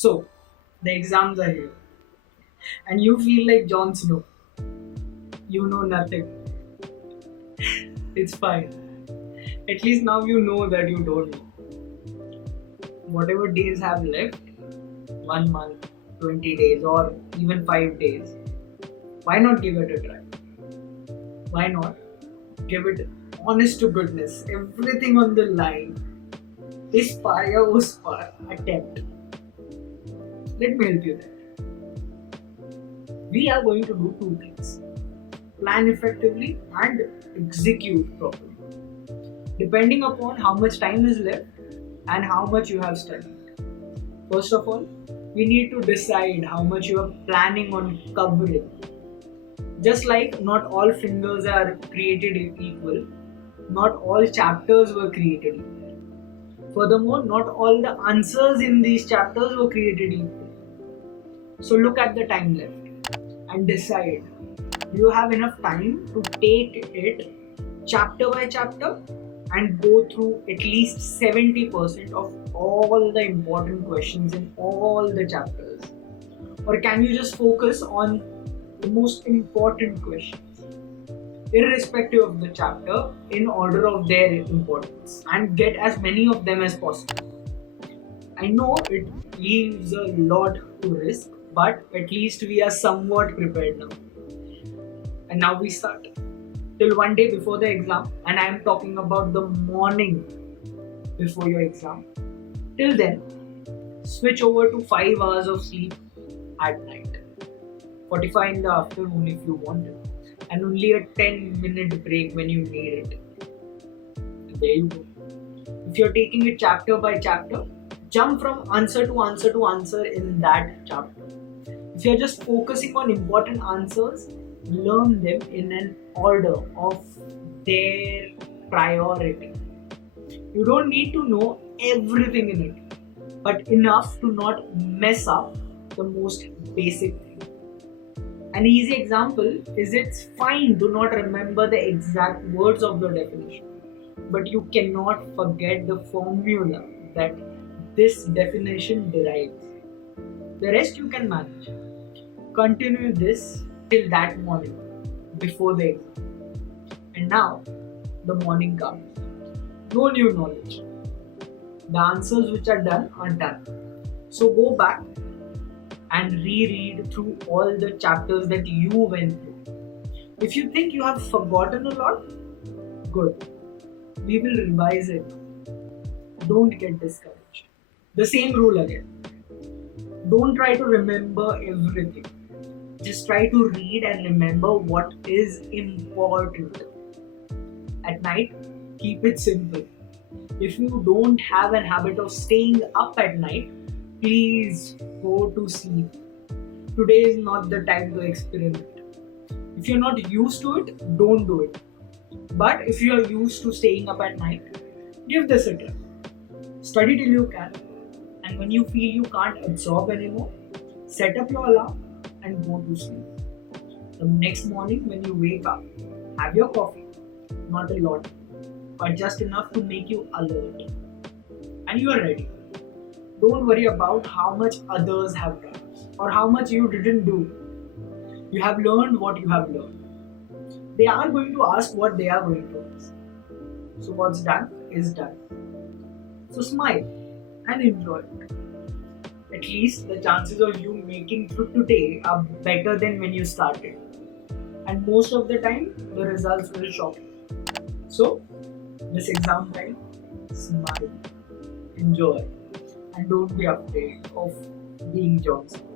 So, the exams are here, and you feel like Jon Snow. You know nothing. It's fine. At least now you know that you don't know. Whatever days have left, 1 month, 20 days, or even 5 days, why not give it a try? Why not give it honest to goodness? Everything on the line. Aspire, aspire, attempt. Let me help you there. We are going to do two things: plan effectively and execute properly, depending upon how much time is left and how much you have studied. First of all, we need to decide how much you are planning on covering. Just like not all fingers are created equal, not all chapters were created equal. Furthermore, not all the answers in these chapters were created equal. So look at the time left and decide, do you have enough time to take it chapter by chapter and go through at least 70% of all the important questions in all the chapters? Or can you just focus on the most important questions, irrespective of the chapter, in order of their importance, and get as many of them as possible? I know it leaves a lot to risk, but at least we are somewhat prepared now. And now we start. Till one day before the exam, and I am talking about the morning before your exam. Till then, switch over to 5 hours of sleep at night, 45 in the afternoon if you want it, and only a 10-minute break when you need it. And there you go. If you're taking it chapter by chapter, jump from answer to answer to answer in that chapter. If you're just focusing on important answers, learn them in an order of their priority. You don't need to know everything in it, but enough to not mess up the most basic thing. An easy example is, it's fine to not remember the exact words of the definition, but you cannot forget the formula that this definition derives. The rest you can manage. Continue this till that morning before the exam. And now the morning comes. No new knowledge. The answers which are done. So go back and reread through all the chapters that you went through. If you think you have forgotten a lot, good. We will revise it. Don't get discouraged. The same rule again. Don't try to remember everything. Just try to read and remember what is important. At night, keep it simple. If you don't have a habit of staying up at night, please go to sleep. Today is not the time to experiment. If you're not used to it, don't do it. But if you are used to staying up at night, give this a try. Study till you can, and when you feel you can't absorb anymore, set up your alarm and go to sleep. The next morning when you wake up, have your coffee. Not a lot, but just enough to make you alert. And you are ready. Don't worry about how much others have done or how much you didn't do. You have learned what you have learned. They are going to ask what they are going to ask. So what's done is done. So smile and enjoy it. At least the chances of you making through today are better than when you started. And most of the time, the results will shock you. So, this exam time, smile, enjoy, and don't be afraid of being Jon Snow.